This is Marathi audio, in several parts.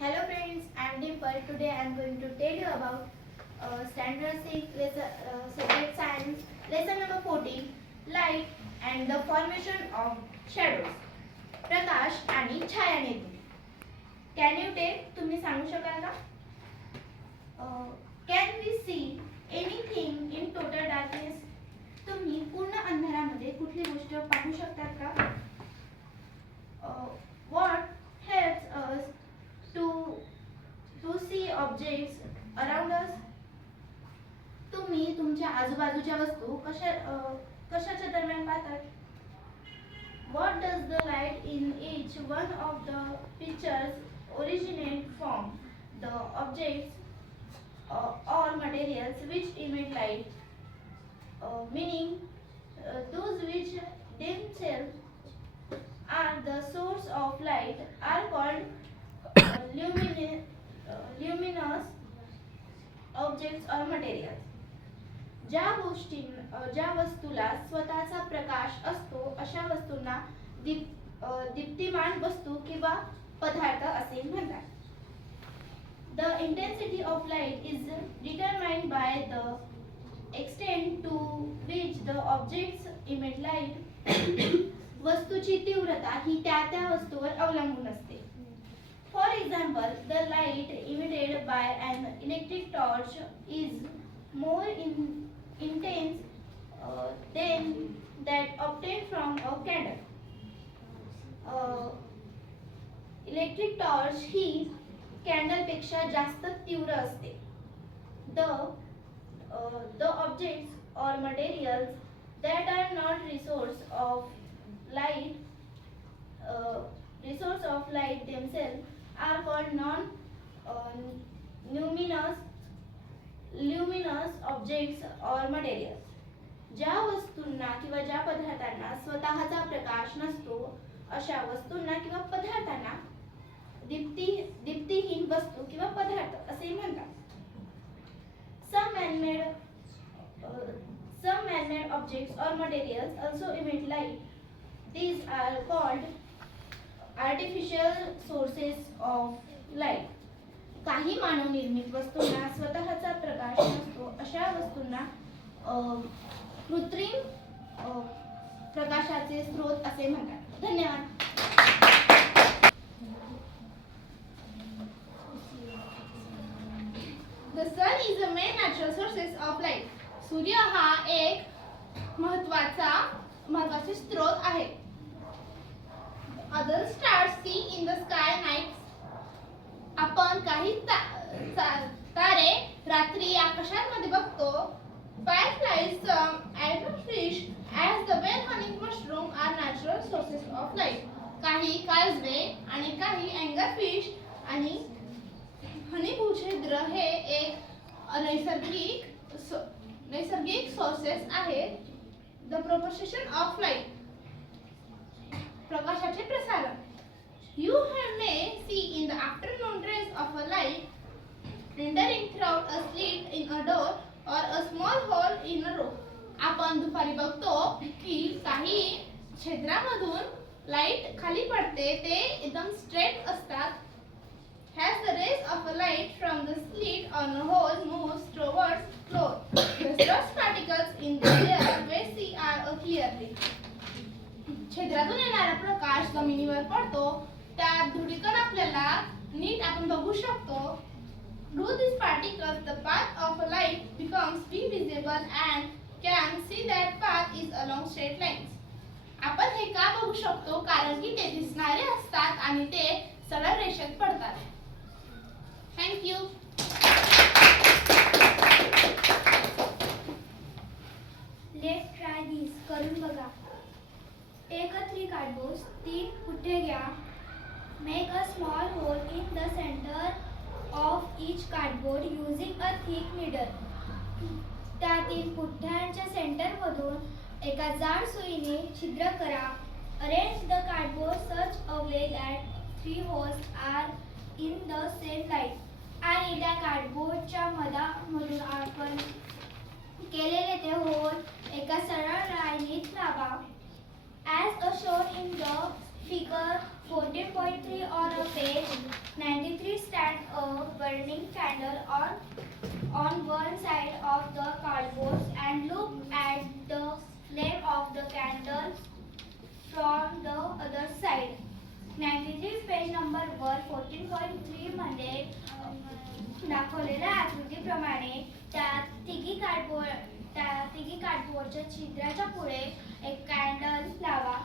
Hello friends, I am Dimple. Today I am going to tell you about Standard 6 Subject Science Lesson number 14 Light and the Formation of Shadows. प्रकाश आणि छायानिर्मिती. Can you tell? तुम्ही सांगू शकाल का? Can we see anything in total darkness? तुम्ही पूर्ण अंधारामध्ये कुठली गोष्ट पाहू शकतात का? What helps us to see objects around us? तुम्ही तुमच्या आजूबाजूच्या वस्तू कशाच्या दरम्यान पाहतात? What does the light in each one of the pictures originate from? The objects or materials which emit light, meaning those which themselves are the source of light are called luminous objects or materials. ज्या वस्तूला स्वतःचा प्रकाश असतो अशा वस्तूंना दीप्तिमान वस्तू किंवा पदार्थ असे म्हणतात. The intensity of light is determined by the extent to which the objects emit light. वस्तूची तीव्रता ही त्या वस्तूवर अवलंबून असते. For example, the light emitted by an electric torch is more intense than that obtained from a candle. Electric torch he candle पेक्षा जास्त तीव्र असते. The objects or materials that are not resource of light themselves are called luminous objects or materials. ज्या वस्तूंना किंवा ज्या पदार्थांना स्वतःचा प्रकाश नसतो अशा वस्तूंना किंवा पदार्थांना दीप्तिहीन वस्तू किंवा पदार्थ असे म्हणतात. Some man-made objects or materials also emit light. These are called artificial sources of light. काही मानवनिर्मित वस्तूंना स्वतःचा प्रकाश नसतो अशा वस्तूंना कृत्रिम प्रकाशाचे स्रोत असे म्हणतात. धन्यवाद. The sun is the main natural sources of light. सूर्य हा एक महत्त्वाचे स्रोत आहे. Other stars seen in the sky nights. आपण काही तारे रात्री आकाशामध्ये बघतो. Fireflies, some anglerfish, as the well-honeyed mushroom are natural sources of light. काही काजवे आणि काही अँगरफिश आणि हनीभूछिद्र हे एक नैसर्गिक सोर्सेस आहेत. द प्रोपगेशन ऑफ लाईट, प्रकाशाचे प्रसारण. You may see in the afternoon rays of a light entering through a slit in a door or a small hole in a roof. आपण दुपारी बघतो की काही छिद्रामधून लाईट खाली पडते, ते एकदम स्ट्रेट असतात. As the rays of a light from the slit on a hole moves towards floor, the dust particles in the air we see are clearly. छिद्रातून येणारा प्रकाश जमिनीवर पडतो, त्या धुळीकण आपल्याला नीट आपण बघू शकतो. Through these particles, the path of a light becomes visible and can see that path is along straight lines. आपण हे का बघू शकतो? कारण की ते दिसणारे असतात आणि ते सरळ रेषेत पडतात. Thank you. Let's try this. करून बघा. Take a 3 cardboards. 3 पुठ्ठे घ्या. Make a small hole in the center of each cardboard using a thick needle. त्यातील पुठ्ठ्यांच्या सेंटर मधून एका जाड सुईने छिद्र करा. Arrange the cardboard such a way that 3 holes are in the same line. आणि त्या कार्डबोर्डच्या मधामधून आपण केलेले ते होल एका सरळ लाईनीत लावा. As shown in the figure 14.3 on a page 93. burning candle on one side of the cardboard and look at the flame of the candle from the other side. 93 page number वर 14.3 मध्ये दाखवलेल्या आकृतीप्रमाणे त्या तिघी कार्डबोर्डच्या छिद्राच्या पुढे एक कॅन्डल लावा.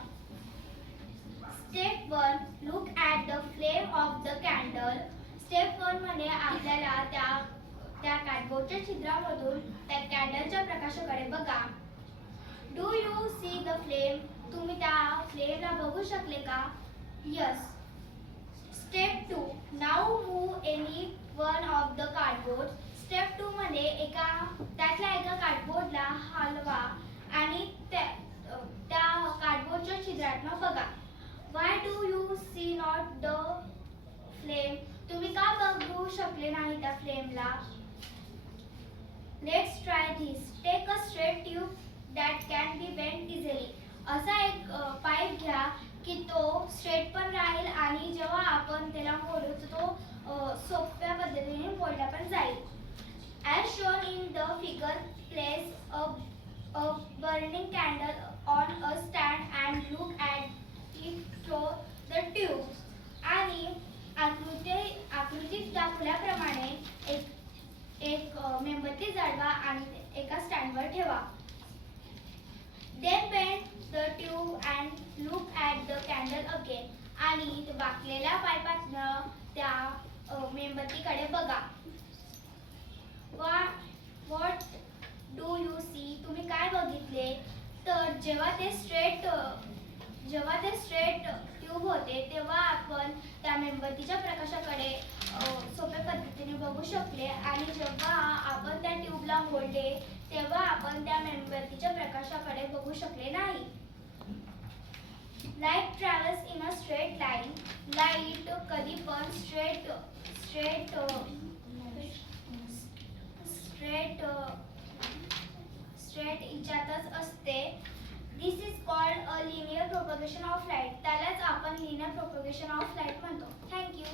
Step 1 look at the flame of the candle. Step 1 मध्ये आपल्याला त्या कार्डबोर्डच्या छिद्रामधून त्या कॅन्डलच्या प्रकाशाकडे बघा. Do you see the flame? तुम्ही त्या फ्लेमला बघू शकले का? Yes. Step 2 now move any one of the cardboard. Step 2 मध्ये त्यातल्या एका कार्डबोर्डला हलवा आणि त्या कार्डबोर्डच्या छिद्रातनं बघा. Why do you see not the flame? तुम्ही का बघू शकले नाही त्या फ्लेमला? Let's try this. Take a straight tube that can be bend easily. असा एक पाईप घ्या की तो स्ट्रेट पण राहील आणि जेव्हा आपण त्याला मोडू तर तो सोप्या पद्धतीने मोडला पण जाईल. As shown in the figure place a burning candle on a stand and look at it through the tube. आणि आकृतीत दाखवल्याप्रमाणे एक मेणबत्ती जळवा आणि एका स्टँडवर ठेवा. Then bend the tube and look at the candle again. आणि वाकलेल्या पाईपातनं त्या मेणबत्तीकडे बघा. What do you see? तुम्ही काय बघितले? तर जेव्हा ते स्ट्रेट ट्यूब होते तेव्हा आपण त्या मेणबत्तीच्या प्रकाशाकडे सोप्या पद्धतीने बघू शकले आणि जेव्हा आपण त्या ट्यूबला मोडले तेव्हा आपण त्या मेणबत्तीच्या प्रकाशाकडे बघू शकले नाही. Light travels in a straight line. Light कधी पण स्ट्रेट याच्यातच असते. This is called a linear propagation of light. त्यालाच आपण लिनियर प्रोपगेशन ऑफ लाईट म्हणतो. थँक्यू.